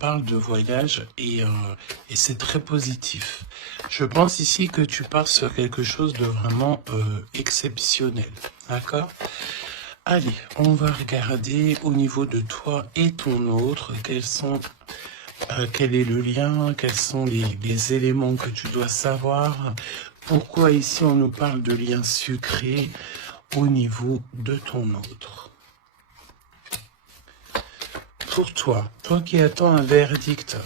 parle de voyage et c'est très positif. Je pense ici que tu pars sur quelque chose de vraiment exceptionnel. D'accord? Allez, on va regarder au niveau de toi et ton autre, quel est le lien, quels sont les éléments que tu dois savoir. Pourquoi ici on nous parle de lien sucré au niveau de ton autre. Pour toi qui attends un verdict,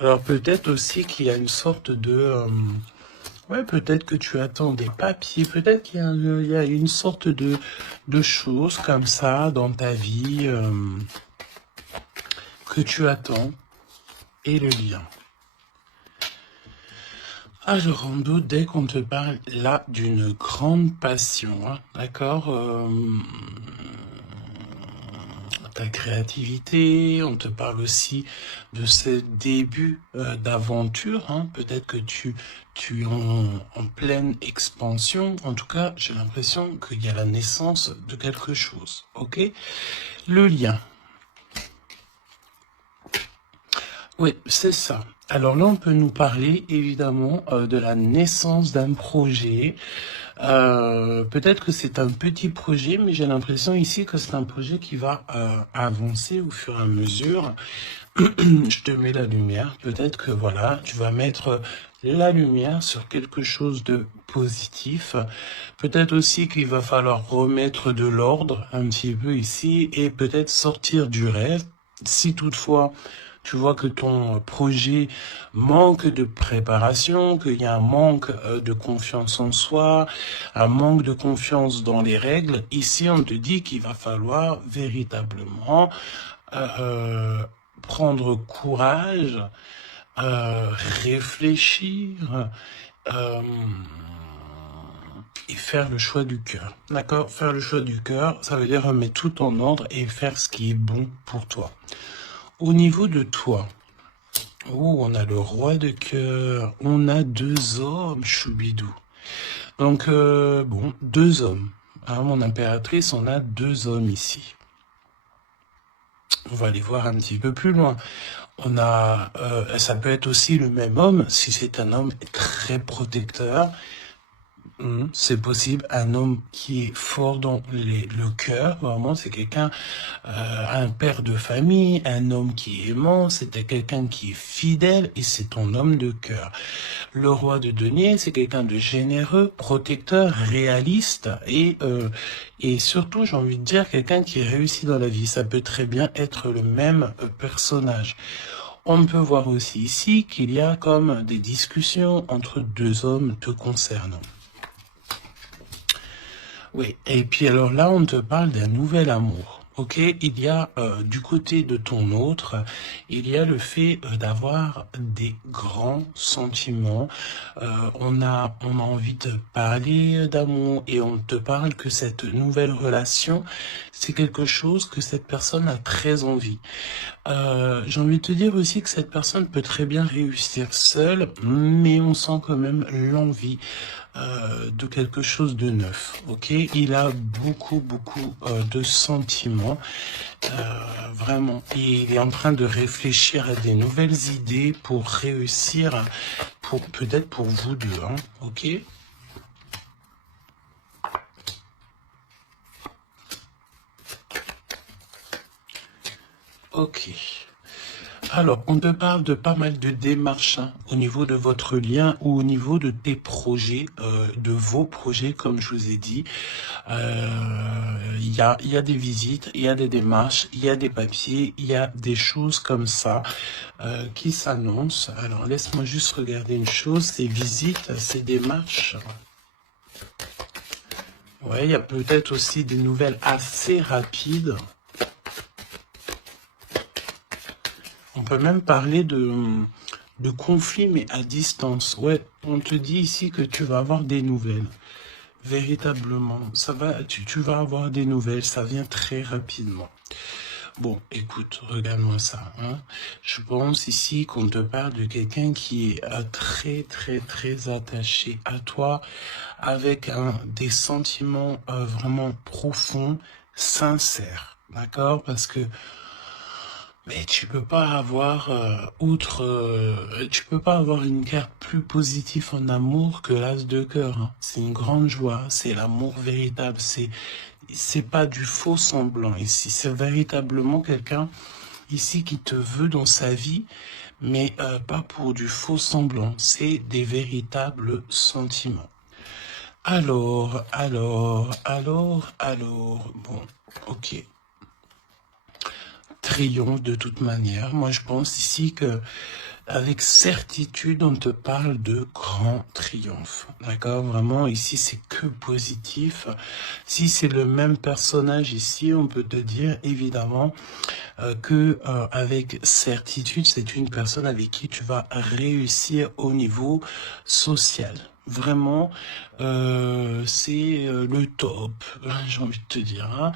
alors peut-être aussi qu'il y a une sorte de... ouais, peut-être que tu attends des papiers, peut-être qu'il y a une sorte de choses comme ça dans ta vie que tu attends et le lien. Alors, en doute, dès qu'on te parle là d'une grande passion, hein, d'accord, ta créativité, on te parle aussi de ce début d'aventure, hein, peut-être que tu es en pleine expansion, en tout cas, j'ai l'impression qu'il y a la naissance de quelque chose, ok? Le lien. Oui, c'est ça. Alors là, on peut nous parler évidemment de la naissance d'un projet. Peut-être que c'est un petit projet, mais j'ai l'impression ici que c'est un projet qui va avancer au fur et à mesure. Je te mets la lumière. Peut-être que voilà, tu vas mettre la lumière sur quelque chose de positif. Peut-être aussi qu'il va falloir remettre de l'ordre un petit peu ici et peut-être sortir du rêve. Si toutefois tu vois que ton projet manque de préparation, qu'il y a un manque de confiance en soi, un manque de confiance dans les règles, ici on te dit qu'il va falloir véritablement prendre courage, réfléchir et faire le choix du cœur. D'accord? Faire le choix du cœur, ça veut dire remettre tout en ordre et faire ce qui est bon pour toi. Au niveau de toi, oh, on a le roi de cœur, on a 2 hommes, choubidou. Donc, bon, 2 hommes. Hein, mon impératrice, on a 2 hommes ici. On va aller voir un petit peu plus loin. On a, ça peut être aussi le même homme, si c'est un homme très protecteur. C'est possible, un homme qui est fort dans le cœur, vraiment, c'est quelqu'un, un père de famille, un homme qui est aimant, c'était quelqu'un qui est fidèle et c'est ton homme de cœur. Le roi de denier, c'est quelqu'un de généreux, protecteur, réaliste et surtout, j'ai envie de dire, quelqu'un qui réussit dans la vie. Ça peut très bien être le même personnage. On peut voir aussi ici qu'il y a comme des discussions entre 2 hommes te concernant. Oui, et puis alors là, on te parle d'un nouvel amour. Ok, il y a du côté de ton autre, il y a le fait d'avoir des grands sentiments. On a envie de parler d'amour et on te parle que cette nouvelle relation, c'est quelque chose que cette personne a très envie. J'ai envie de te dire aussi que cette personne peut très bien réussir seule, mais on sent quand même l'envie de quelque chose de neuf, ok? Il a beaucoup de sentiments, vraiment. Et il est en train de réfléchir à des nouvelles idées pour réussir, peut-être pour vous deux, hein, ok? Ok. Alors, on te parle de pas mal de démarches hein, au niveau de votre lien ou au niveau de tes projets, de vos projets, comme je vous ai dit. Il y a des visites, il y a des démarches, il y a des papiers, il y a des choses comme ça qui s'annoncent. Alors, laisse-moi juste regarder une chose, ces visites, ces démarches. Ouais, il y a peut-être aussi des nouvelles assez rapides. On peut même parler de conflits, mais à distance. Ouais, on te dit ici que tu vas avoir des nouvelles. Véritablement, tu vas avoir des nouvelles, ça vient très rapidement. Bon, écoute, regarde-moi ça. Hein. Je pense ici qu'on te parle de quelqu'un qui est très attaché à toi, avec des sentiments vraiment profonds, sincères. D'accord? Parce que Mais tu peux pas avoir tu peux pas avoir une carte plus positive en amour que l'as de cœur, hein. C'est une grande joie, c'est l'amour véritable, c'est pas du faux semblant ici, c'est véritablement quelqu'un ici qui te veut dans sa vie, mais pas pour du faux semblant, c'est des véritables sentiments. Alors, bon, ok. Triomphe de toute manière. Moi, je pense ici que, avec certitude, on te parle de grand triomphe. D'accord? Vraiment, ici, c'est que positif. Si c'est le même personnage ici, on peut te dire, évidemment, que avec certitude, c'est une personne avec qui tu vas réussir au niveau social. Vraiment, c'est le top, j'ai envie de te dire. Hein.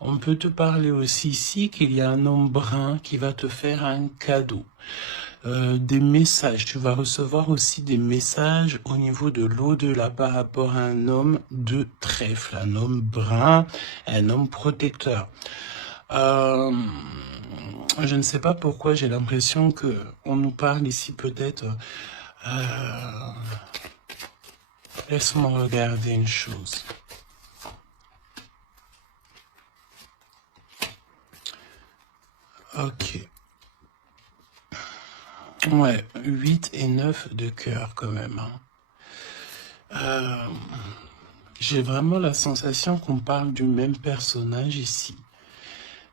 On peut te parler aussi ici qu'il y a un homme brun qui va te faire un cadeau. Des messages, tu vas recevoir aussi des messages au niveau de l'au-delà par rapport à un homme de trèfle, un homme brun, un homme protecteur. Je ne sais pas pourquoi j'ai l'impression que on nous parle ici peut-être. Laisse-moi regarder une chose. Ok. Ouais, 8 et 9 de cœur quand même. Hein. J'ai vraiment la sensation qu'on parle du même personnage ici.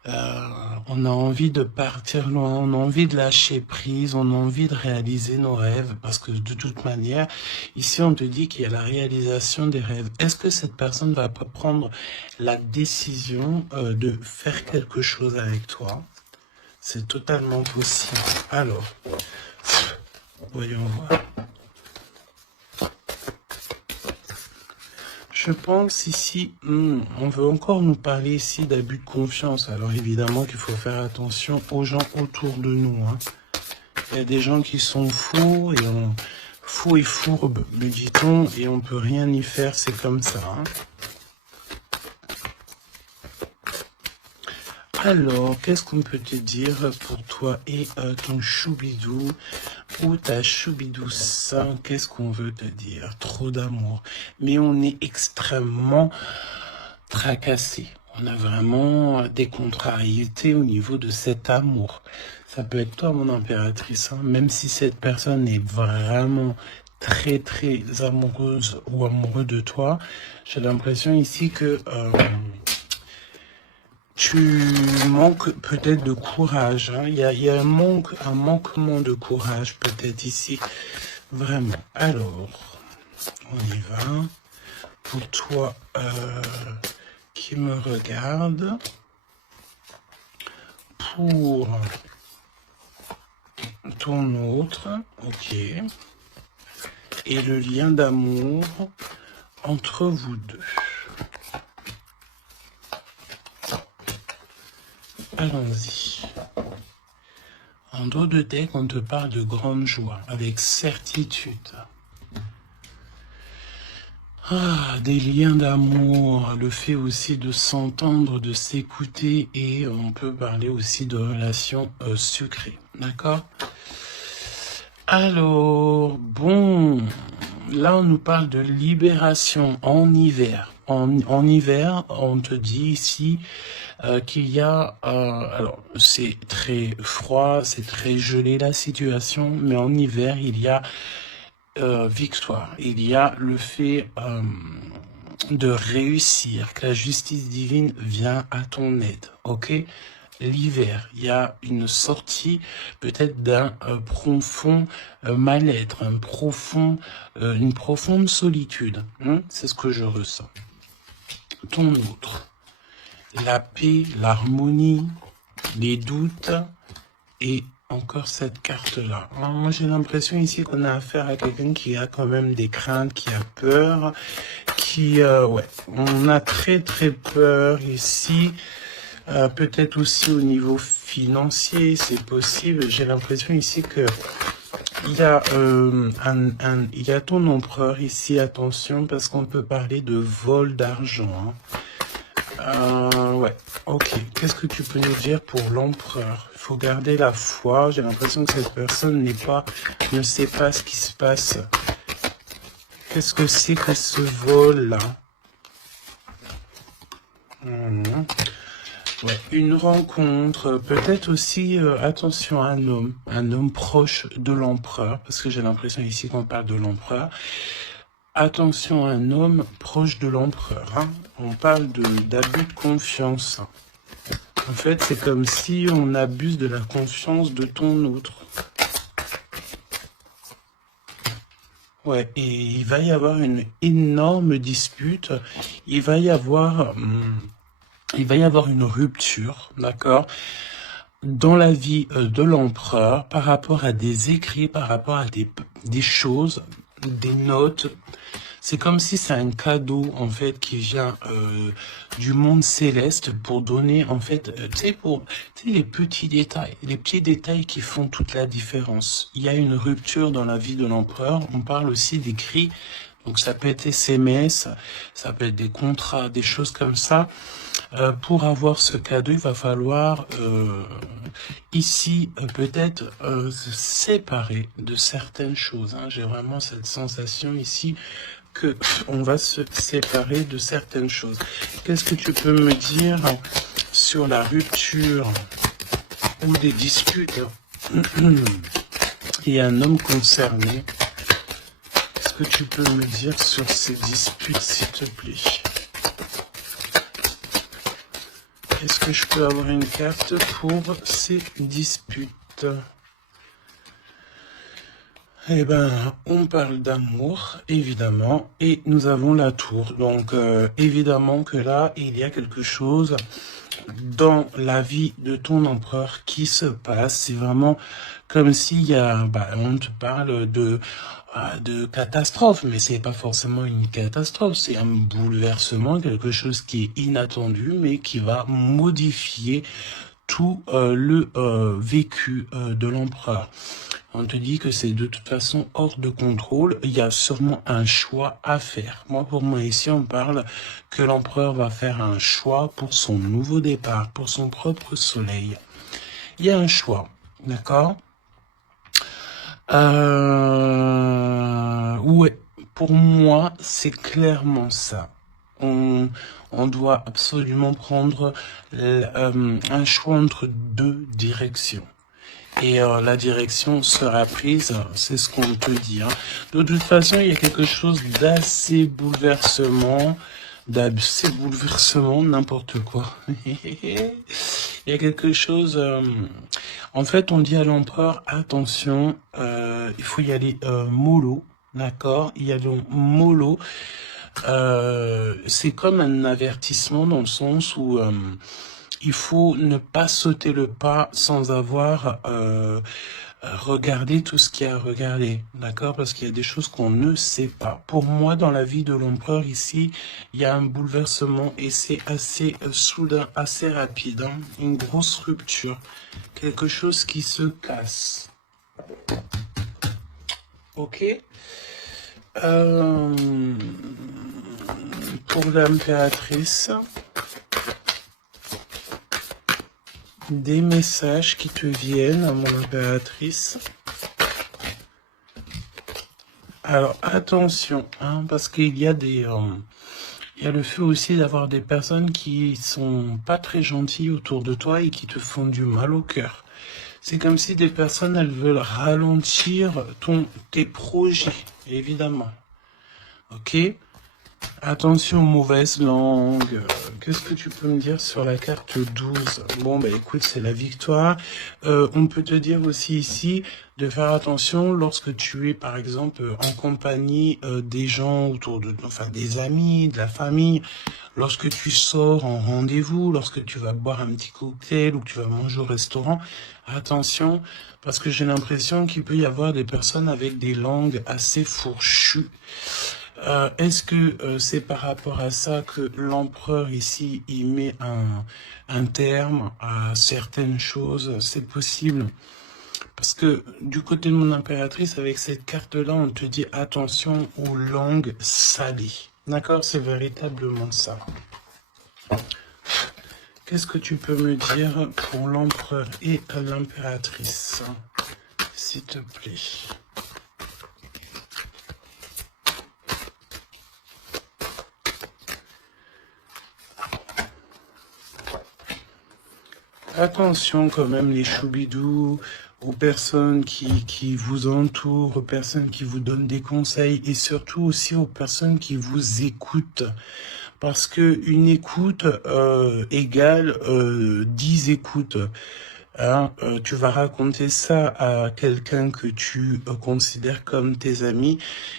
On a envie de partir loin, on a envie de lâcher prise, on a envie de réaliser nos rêves, parce que de toute manière, ici on te dit qu'il y a la réalisation des rêves. Est-ce que cette personne va pas prendre la décision de faire quelque chose avec toi? C'est totalement possible. Alors, voyons voir. Je pense ici, on veut encore nous parler ici d'abus de confiance. Alors évidemment qu'il faut faire attention aux gens autour de nous. Hein. Il y a des gens qui sont fous et fourbes, me dit-on, et on peut rien y faire, c'est comme ça. Hein. Alors, qu'est-ce qu'on peut te dire pour toi et ton choubidou ou ta choubidouce? Qu'est-ce qu'on veut te dire? Trop d'amour. Mais on est extrêmement tracassé. On a vraiment des contrariétés au niveau de cet amour. Ça peut être toi, mon impératrice, hein, même si cette personne est vraiment très très amoureuse ou amoureux de toi. J'ai l'impression ici que tu manques peut-être de courage. Hein. Il y a un manquement de courage peut-être ici. Vraiment. Alors, on y va. Pour toi qui me regarde, pour ton autre, ok. Et le lien d'amour entre vous deux. Allons-y. En dos de deck, on te parle de grande joie, avec certitude. Ah, des liens d'amour, le fait aussi de s'entendre, de s'écouter, et on peut parler aussi de relations sucrées, d'accord? Alors, bon, là on nous parle de libération en hiver. En hiver, on te dit ici qu'il y a, alors c'est très froid, c'est très gelé la situation, mais en hiver il y a victoire, il y a le fait de réussir, que la justice divine vient à ton aide, ok? L'hiver, il y a une sortie peut-être d'un profond mal-être, une profonde solitude. Hein? C'est ce que je ressens. Ton autre, la paix, l'harmonie, les doutes et encore cette carte-là. Moi, j'ai l'impression ici qu'on a affaire à quelqu'un qui a quand même des craintes, qui a peur, ouais, on a très très peur ici. Peut-être aussi au niveau financier, c'est possible. J'ai l'impression ici que il y a il y a ton empereur ici. Attention, parce qu'on peut parler de vol d'argent. Hein. Ouais, ok. Qu'est-ce que tu peux nous dire pour l'empereur? Il faut garder la foi. J'ai l'impression que cette personne ne sait pas ce qui se passe. Qu'est-ce que c'est que ce vol-là? Ouais, une rencontre, peut-être aussi, attention, un homme proche de l'empereur, parce que j'ai l'impression ici qu'on parle de l'empereur. Attention, un homme proche de l'empereur, hein. On parle d'abus de confiance. En fait, c'est comme si on abuse de la confiance de ton autre. Ouais, et il va y avoir une énorme dispute. Il va y avoir une rupture, d'accord, dans la vie de l'empereur par rapport à des écrits, par rapport à des choses, des notes. C'est comme si c'est un cadeau, en fait, qui vient du monde céleste pour donner, en fait, tu sais, les petits détails qui font toute la différence. Il y a une rupture dans la vie de l'empereur. On parle aussi d'écrits. Donc ça peut être SMS, ça peut être des contrats, des choses comme ça. Pour avoir ce cadeau, il va falloir ici peut-être se séparer de certaines choses, hein. J'ai vraiment cette sensation ici que on va se séparer de certaines choses. Qu'est-ce que tu peux me dire sur la rupture ou des disputes? Il y a un homme concerné. Qu'est-ce que tu peux me dire sur ces disputes, s'il te plaît? Est-ce que je peux avoir une carte pour ces disputes? Eh ben, on parle d'amour, évidemment, et nous avons la tour. Donc, évidemment que là, il y a quelque chose dans la vie de ton empereur qui se passe. C'est vraiment comme s'il y a, on te parle de catastrophe, mais c'est pas forcément une catastrophe, c'est un bouleversement, quelque chose qui est inattendu, mais qui va modifier tout le vécu de l'empereur. On te dit que c'est de toute façon hors de contrôle. Il y a sûrement un choix à faire. Pour moi, ici, on parle que l'empereur va faire un choix pour son nouveau départ, pour son propre soleil. Il y a un choix, d'accord? Ouais, pour moi, c'est clairement ça. On doit absolument prendre un choix entre deux directions. Et la direction sera prise, c'est ce qu'on peut dire. De toute façon, il y a quelque chose d'assez bouleversement, n'importe quoi. Il y a quelque chose... en fait, on dit à l'empereur, attention, il faut y aller mollo, d'accord? Il y a donc mollo. C'est comme un avertissement dans le sens où... il faut ne pas sauter le pas sans avoir regardé tout ce qu'il y a à regarder, d'accord? Parce qu'il y a des choses qu'on ne sait pas. Pour moi, dans la vie de l'empereur ici, il y a un bouleversement et c'est assez soudain, assez rapide, hein? Une grosse rupture, quelque chose qui se casse. Ok? Pour l'impératrice... des messages qui te viennent à mon impératrice. Alors attention, hein, parce qu'il y a il y a le fait aussi d'avoir des personnes qui sont pas très gentilles autour de toi et qui te font du mal au cœur. C'est comme si des personnes, elles veulent ralentir tes projets, évidemment. Ok? Attention aux mauvaises langues. Qu'est-ce que tu peux me dire sur la carte 12? Bon, écoute, c'est la victoire. On peut te dire aussi ici de faire attention lorsque tu es, par exemple, en compagnie des gens autour de toi, enfin des amis, de la famille. Lorsque tu sors en rendez-vous, lorsque tu vas boire un petit cocktail ou que tu vas manger au restaurant, attention, parce que j'ai l'impression qu'il peut y avoir des personnes avec des langues assez fourchues. Est-ce que c'est par rapport à ça que l'empereur ici, il met un terme à certaines choses? C'est possible. Parce que du côté de mon impératrice, avec cette carte-là, on te dit attention aux langues salées. D'accord? C'est véritablement ça. Qu'est-ce que tu peux me dire pour l'empereur et l'impératrice, s'il te plaît? Attention quand même les choubidous, aux personnes qui vous entourent, aux personnes qui vous donnent des conseils et surtout aussi aux personnes qui vous écoutent. Parce que une écoute égale 10 écoutes. Hein, tu vas raconter ça à quelqu'un que tu considères comme tes amis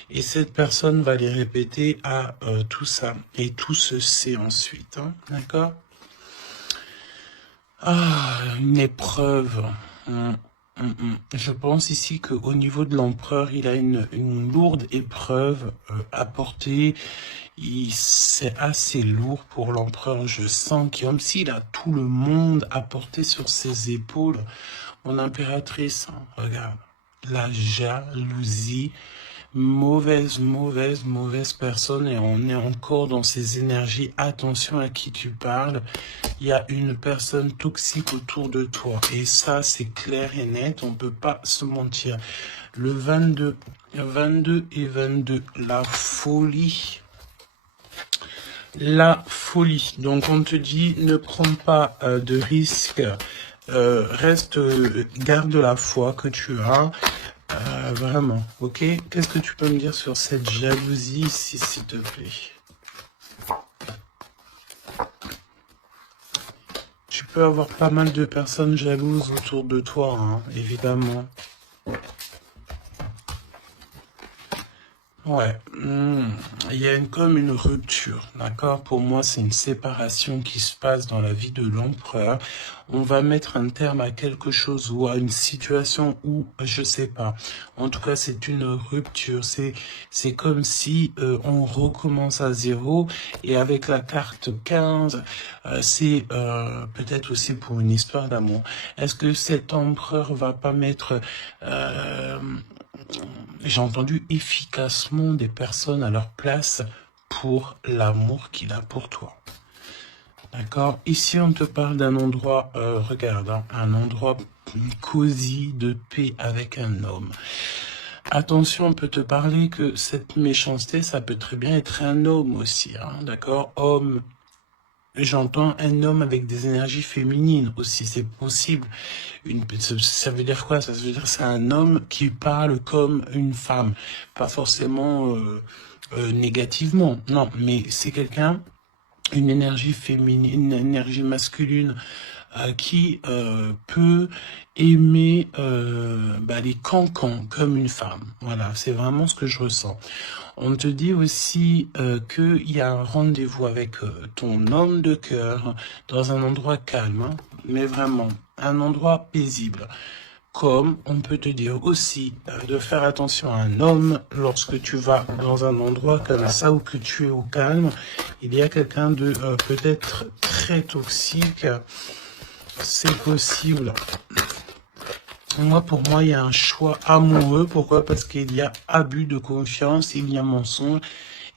et cette personne va les répéter à tout ça. Et tout se sait ensuite. Hein, d'accord? Ah, une épreuve. Je pense ici qu'au niveau de l'empereur, il a une lourde épreuve à porter. C'est assez lourd pour l'empereur. Je sens comme s'il a tout le monde à porter sur ses épaules. Mon impératrice, hein, regarde, la jalousie. Mauvaise personne et on est encore dans ces énergies. Attention à qui tu parles. Il y a une personne toxique autour de toi. Et ça, c'est clair et net. On ne peut pas se mentir. Le 22 et 22, la folie. La folie. Donc, on te dit, ne prends pas de risques. Garde la foi que tu as. Vraiment, ok? Qu'est-ce que tu peux me dire sur cette jalousie ici, s'il te plaît? Tu peux avoir pas mal de personnes jalouses autour de toi, hein, évidemment. Ouais, il y a comme une rupture, d'accord? Pour moi, c'est une séparation qui se passe dans la vie de l'empereur. On va mettre un terme à quelque chose ou à une situation où, je sais pas. En tout cas, c'est une rupture. C'est comme si on recommence à zéro. Et avec la carte 15, c'est peut-être aussi pour une histoire d'amour. Est-ce que cet empereur va pas mettre... j'ai entendu efficacement des personnes à leur place pour l'amour qu'il a pour toi. D'accord? Ici, on te parle d'un endroit, regarde, hein, un endroit cosy, de paix avec un homme. Attention, on peut te parler que cette méchanceté, ça peut très bien être un homme aussi, hein, d'accord? Homme, j'entends un homme avec des énergies féminines aussi, c'est possible. Ça veut dire quoi? Ça veut dire que c'est un homme qui parle comme une femme. Pas forcément négativement, non, mais c'est quelqu'un, une énergie féminine, une énergie masculine qui peut aimer les cancans comme une femme. Voilà, c'est vraiment ce que je ressens. On te dit aussi qu'il y a un rendez-vous avec ton homme de cœur dans un endroit calme, hein, mais vraiment un endroit paisible. Comme on peut te dire aussi de faire attention à un homme lorsque tu vas dans un endroit comme ça ou que tu es au calme. Il y a quelqu'un de peut-être très toxique. C'est possible. Pour moi, il y a un choix amoureux. Pourquoi? Parce qu'il y a abus de confiance, il y a mensonge,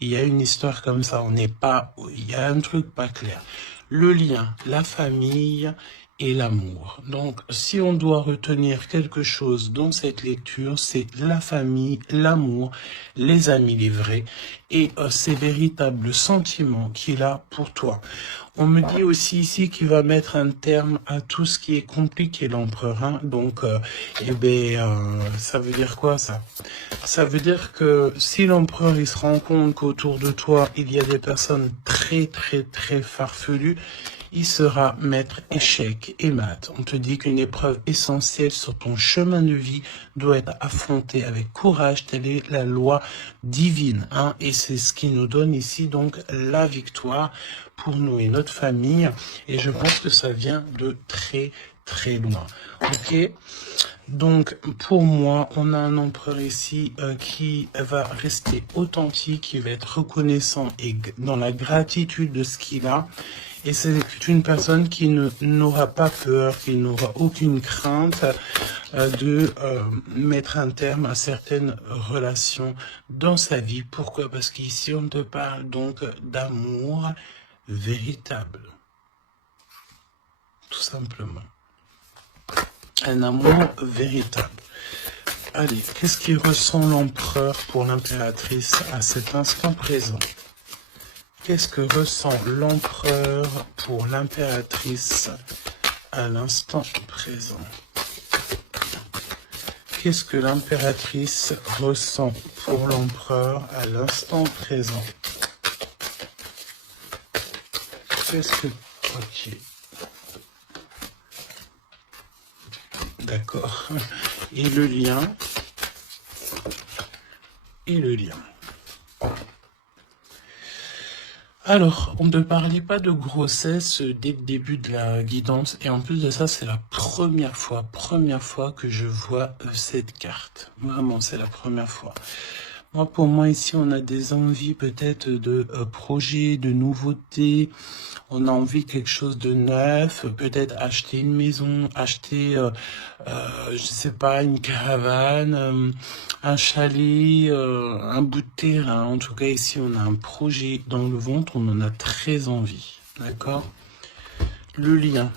il y a une histoire comme ça. Il y a un truc pas clair. Le lien, la famille et l'amour. Donc, si on doit retenir quelque chose dans cette lecture, c'est la famille, l'amour, les amis, les vrais, et ces véritables sentiments qu'il a pour toi. On me dit aussi ici qu'il va mettre un terme à tout ce qui est compliqué, l'empereur. Hein. Donc, ça veut dire quoi ça? Ça veut dire que si l'empereur il se rend compte qu'autour de toi, il y a des personnes très farfelues, il sera maître échec et mat. On te dit qu'une épreuve essentielle sur ton chemin de vie doit être affrontée avec courage. Telle est la loi divine. Hein, et c'est ce qui nous donne ici donc la victoire pour nous et notre famille. Et je pense que ça vient de très loin. Ok? Donc, pour moi, on a un empereur ici qui va rester authentique, qui va être reconnaissant et dans la gratitude de ce qu'il a. Et c'est une personne qui n'aura pas peur, qui n'aura aucune crainte de mettre un terme à certaines relations dans sa vie. Pourquoi? Parce qu'ici, on te parle donc d'amour véritable. tout simplement. Un amour véritable. Allez, qu'est-ce qui ressent l'empereur pour l'impératrice à cet instant présent? Qu'est-ce que ressent l'empereur pour l'impératrice à l'instant présent? Qu'est-ce que l'impératrice ressent pour l'empereur à l'instant présent? Qu'est-ce que... Ok. D'accord. Et le lien? Et le lien. Alors, on ne parlait pas de grossesse dès le début de la guidance. Et en plus de ça, c'est la première fois que je vois cette carte. Vraiment, c'est la première fois. Moi, pour moi, ici, on a des envies peut-être de projets, de nouveautés. On a envie de quelque chose de neuf, peut-être acheter une maison, acheter, je sais pas, une caravane, un chalet, un bout de terrain. En tout cas, ici, on a un projet dans le ventre, on en a très envie. D'accord? Le lien.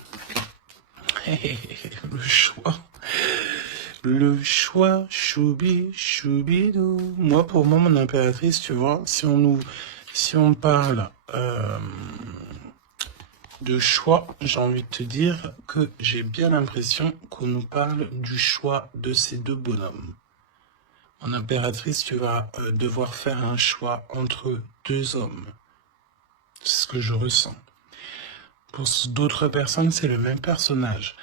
Le choix. Le choix, choubi, choubidou. Moi, pour moi, mon impératrice, tu vois, si on parle de choix, j'ai envie de te dire que j'ai bien l'impression qu'on nous parle du choix de ces deux bonhommes. En impératrice, tu vas devoir faire un choix entre deux hommes. C'est ce que je ressens. Pour d'autres personnes, c'est le même personnage.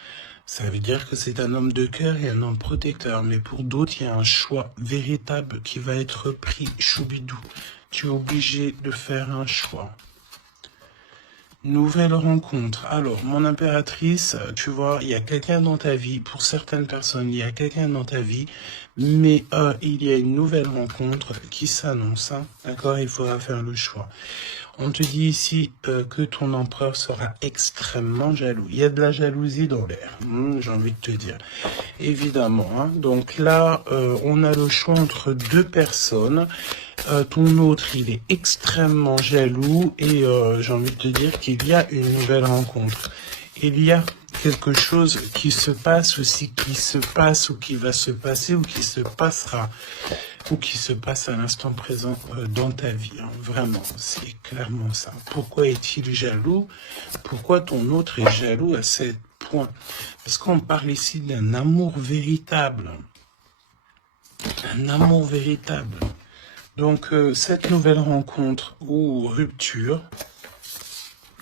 Ça veut dire que c'est un homme de cœur et un homme protecteur. Mais pour d'autres, il y a un choix véritable qui va être pris. Choubidou, tu es obligé de faire un choix. Nouvelle rencontre. Alors, mon impératrice, tu vois, il y a quelqu'un dans ta vie. Pour certaines personnes, il y a quelqu'un dans ta vie. Mais il y a une nouvelle rencontre qui s'annonce. Hein, d'accord, il faudra faire le choix. On te dit ici que ton empereur sera extrêmement jaloux. Il y a de la jalousie dans l'air, j'ai envie de te dire. Évidemment. Hein. Donc là, on a le choix entre deux personnes. Ton autre, il est extrêmement jaloux et j'ai envie de te dire qu'il y a une nouvelle rencontre. Il y a quelque chose qui se passe aussi, qui se passe ou qui va se passer ou qui se passera ou qui se passe à l'instant présent dans ta vie. Hein. Vraiment, c'est clairement ça. Pourquoi est-il jaloux? Pourquoi ton autre est jaloux à ce point? Parce qu'on parle ici d'un amour véritable. Un amour véritable. Donc, cette nouvelle rencontre ou rupture,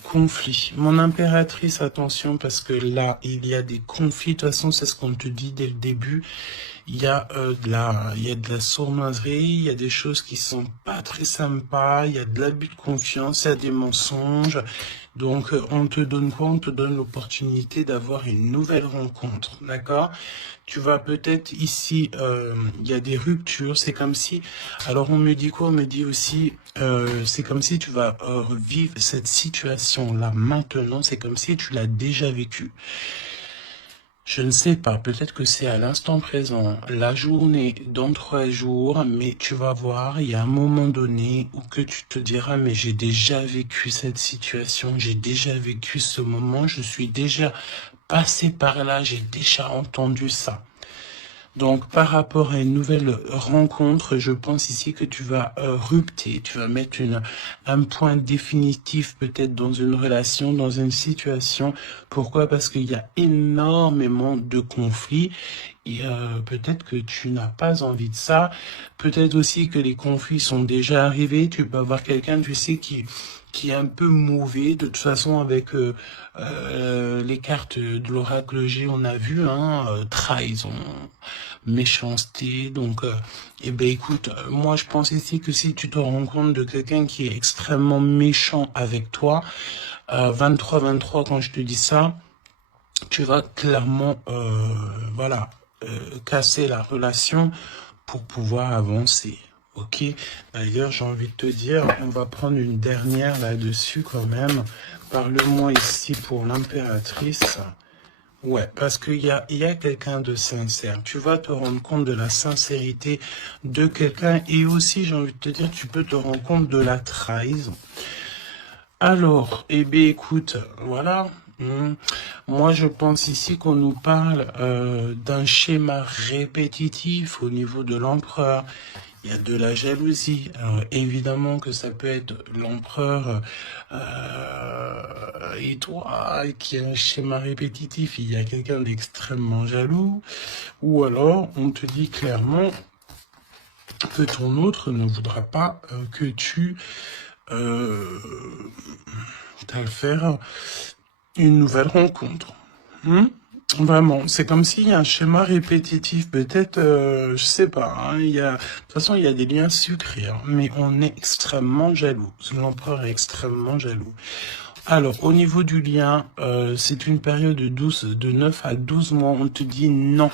conflit. Mon impératrice, attention, parce que là, il y a des conflits. De toute façon, c'est ce qu'on te dit dès le début. Il y a de la sournoiserie, il y a des choses qui sont pas très sympas, il y a de l'abus de confiance, il y a des mensonges. Donc, on te donne quoi? On te donne l'opportunité d'avoir une nouvelle rencontre, d'accord? Tu vas peut-être ici, il y a des ruptures, c'est comme si... Alors, on me dit quoi? On me dit aussi, c'est comme si tu vas vivre cette situation-là maintenant, c'est comme si tu l'as déjà vécue. Je ne sais pas, peut-être que c'est à l'instant présent, la journée, dans 3 jours, mais tu vas voir, il y a un moment donné où que tu te diras, mais j'ai déjà vécu cette situation, j'ai déjà vécu ce moment, je suis déjà passé par là, j'ai déjà entendu ça. Donc, par rapport à une nouvelle rencontre, je pense ici que tu vas rupter, tu vas mettre un point définitif peut-être dans une relation, dans une situation. Pourquoi? Parce qu'il y a énormément de conflits et peut-être que tu n'as pas envie de ça. Peut-être aussi que les conflits sont déjà arrivés. Tu peux avoir quelqu'un, tu sais, qui est un peu mauvais. De toute façon, avec les cartes de l'oracle G, on a vu, hein, trahison, méchanceté. Donc, eh ben, écoute, moi, je pense ici que si tu te rends compte de quelqu'un qui est extrêmement méchant avec toi, 23-23, quand je te dis ça, tu vas clairement, voilà, casser la relation pour pouvoir avancer. Ok, d'ailleurs, j'ai envie de te dire, on va prendre une dernière là-dessus quand même. Parle-moi ici pour l'impératrice. Ouais, parce qu'il y a quelqu'un de sincère. Tu vas te rendre compte de la sincérité de quelqu'un et aussi, j'ai envie de te dire, tu peux te rendre compte de la trahison. Alors, eh bien, écoute, voilà, Moi, je pense ici qu'on nous parle d'un schéma répétitif au niveau de l'empereur. Il y a de la jalousie. Alors, évidemment que ça peut être l'empereur et toi qui a un schéma répétitif. Il y a quelqu'un d'extrêmement jaloux. Ou alors, on te dit clairement que ton autre ne voudra pas que tu t'ailles faire une nouvelle rencontre. Vraiment, c'est comme s'il y a un schéma répétitif, peut-être, je sais pas, hein, de toute façon, il y a des liens sucrés, hein, mais on est extrêmement jaloux. L'empereur est extrêmement jaloux. Alors, au niveau du lien, c'est une période de 9 à 12 mois, on te dit non.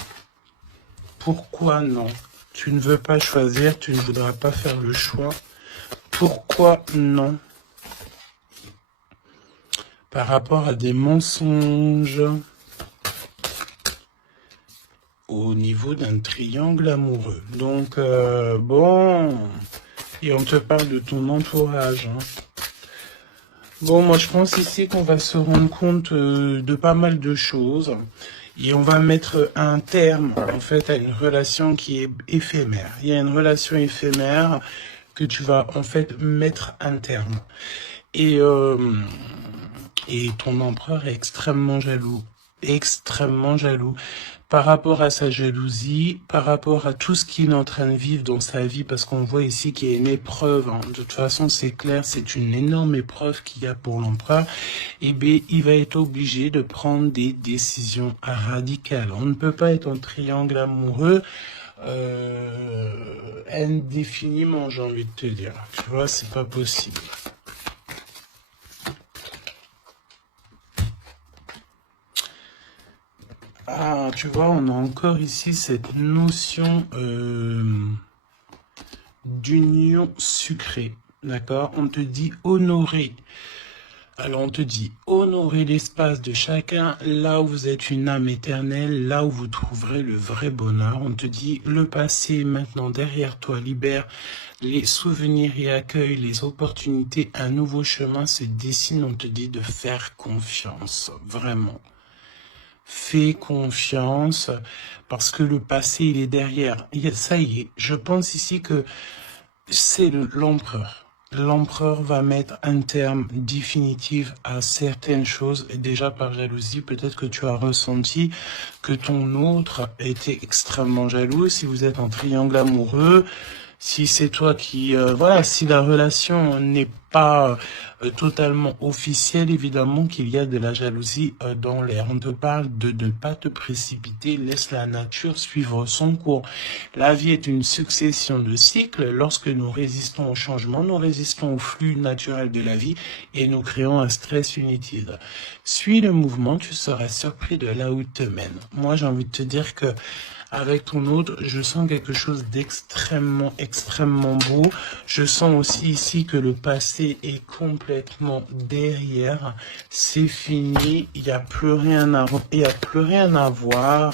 Pourquoi non? Tu ne veux pas choisir, tu ne voudras pas faire le choix. Pourquoi non? Par rapport à des mensonges. Au niveau d'un triangle amoureux. Donc, bon, et on te parle de ton entourage. Hein. Bon, moi je pense ici qu'on va se rendre compte de pas mal de choses. Et on va mettre un terme, en fait, à une relation qui est éphémère. Il y a une relation éphémère que tu vas, en fait, mettre un terme. Et ton empereur est extrêmement jaloux. Extrêmement jaloux. Par rapport à sa jalousie, par rapport à tout ce qu'il est en train de vivre dans sa vie, parce qu'on voit ici qu'il y a une épreuve, hein. De toute façon c'est clair, c'est une énorme épreuve qu'il y a pour l'empereur, et bien il va être obligé de prendre des décisions radicales. On ne peut pas être en triangle amoureux indéfiniment, j'ai envie de te dire. Tu vois, c'est pas possible. Ah, tu vois, on a encore ici cette notion d'union sucrée, d'accord? On te dit honorer. Alors on te dit honorer l'espace de chacun, là où vous êtes une âme éternelle, là où vous trouverez le vrai bonheur. On te dit le passé est maintenant derrière toi, libère les souvenirs et accueille les opportunités. Un nouveau chemin se dessine, on te dit de faire confiance, vraiment. Fais confiance, parce que le passé, il est derrière. Ça y est, je pense ici que c'est l'empereur. L'empereur va mettre un terme définitif à certaines choses. Et déjà par jalousie, peut-être que tu as ressenti que ton autre était extrêmement jaloux. Si vous êtes en triangle amoureux, si c'est toi qui... voilà, si la relation n'est pas totalement officielle, évidemment qu'il y a de la jalousie dans l'air. On te parle de ne pas te précipiter, laisse la nature suivre son cours. La vie est une succession de cycles. Lorsque nous résistons au changement, nous résistons au flux naturel de la vie et nous créons un stress inutile. Suis le mouvement, tu seras surpris de là où il te mène. Moi, j'ai envie de te dire que avec ton autre, je sens quelque chose d'extrêmement, extrêmement beau. Je sens aussi ici que le passé est complètement derrière. C'est fini. Il n'y a plus rien à voir.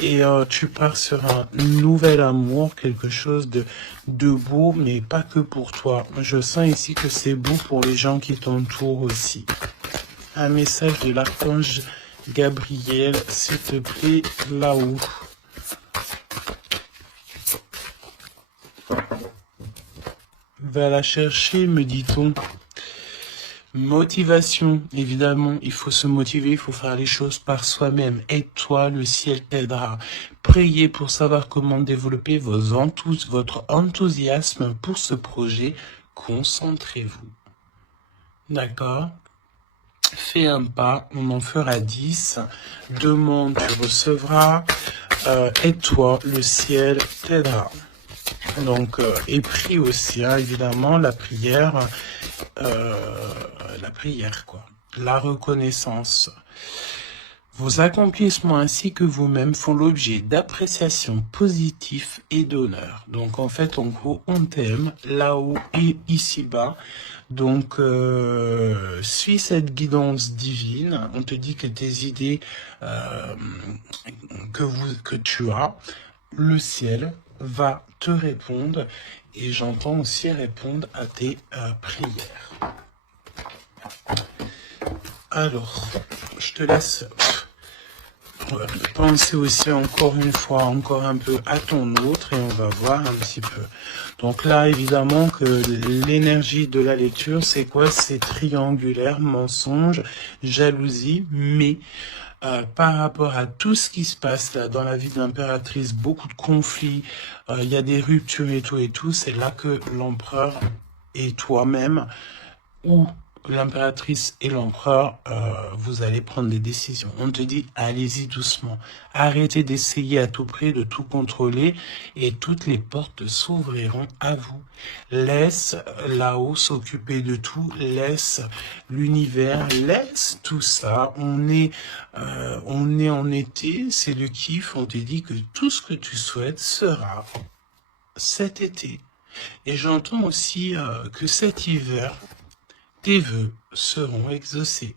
Et tu pars sur un nouvel amour, quelque chose de beau, mais pas que pour toi. Je sens ici que c'est beau pour les gens qui t'entourent aussi. Un message de l'archange Gabriel, s'il te plaît, là-haut. Va la chercher, me dit-on. Motivation, évidemment, il faut se motiver, il faut faire les choses par soi-même. Aide-toi, le ciel t'aidera. Priez pour savoir comment développer votre enthousiasme pour ce projet. Concentrez-vous. D'accord? Fais un pas, on en fera 10. Demande, tu recevras. Aide-toi, le ciel t'aidera. Donc, et prie aussi, hein, évidemment, la prière, quoi. La reconnaissance. Vos accomplissements ainsi que vous-même font l'objet d'appréciation positive et d'honneur. Donc, en fait, en gros, on t'aime là-haut et ici-bas. Donc, suis cette guidance divine. On te dit que tes idées que tu as, le ciel va te répondre et j'entends aussi répondre à tes prières. Alors, te laisse penser aussi encore une fois, encore un peu à ton autre et on va voir un petit peu. Donc là, évidemment que l'énergie de la lecture, c'est quoi? C'est triangulaire, mensonge, jalousie, mais par rapport à tout ce qui se passe là dans la vie de l'impératrice, beaucoup de conflits, il y a des ruptures et tout, c'est là que l'empereur et toi-même, ou l'impératrice et l'empereur, vous allez prendre des décisions. On te dit, allez-y doucement. Arrêtez d'essayer à tout prix de tout contrôler et toutes les portes s'ouvriront à vous. Laisse là-haut s'occuper de tout. Laisse l'univers, laisse tout ça. On est en été, c'est le kiff. On te dit que tout ce que tu souhaites sera cet été. Et j'entends aussi que cet hiver, tes vœux seront exaucés.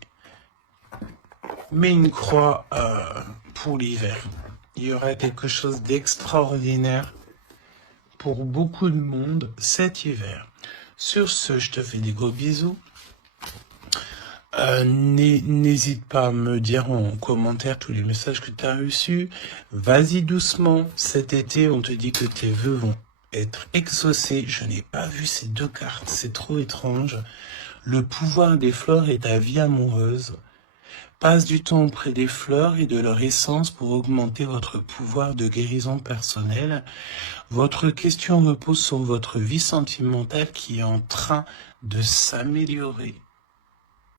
Mets une croix pour l'hiver. Il y aura quelque chose d'extraordinaire pour beaucoup de monde cet hiver. Sur ce, je te fais des gros bisous. N'hésite pas à me dire en commentaire tous les messages que tu as reçus. Vas-y doucement. Cet été, on te dit que tes vœux vont être exaucés. Je n'ai pas vu ces deux cartes. C'est trop étrange. Le pouvoir des fleurs est ta vie amoureuse. Passe du temps auprès des fleurs et de leur essence pour augmenter votre pouvoir de guérison personnelle. Votre question repose sur votre vie sentimentale qui est en train de s'améliorer.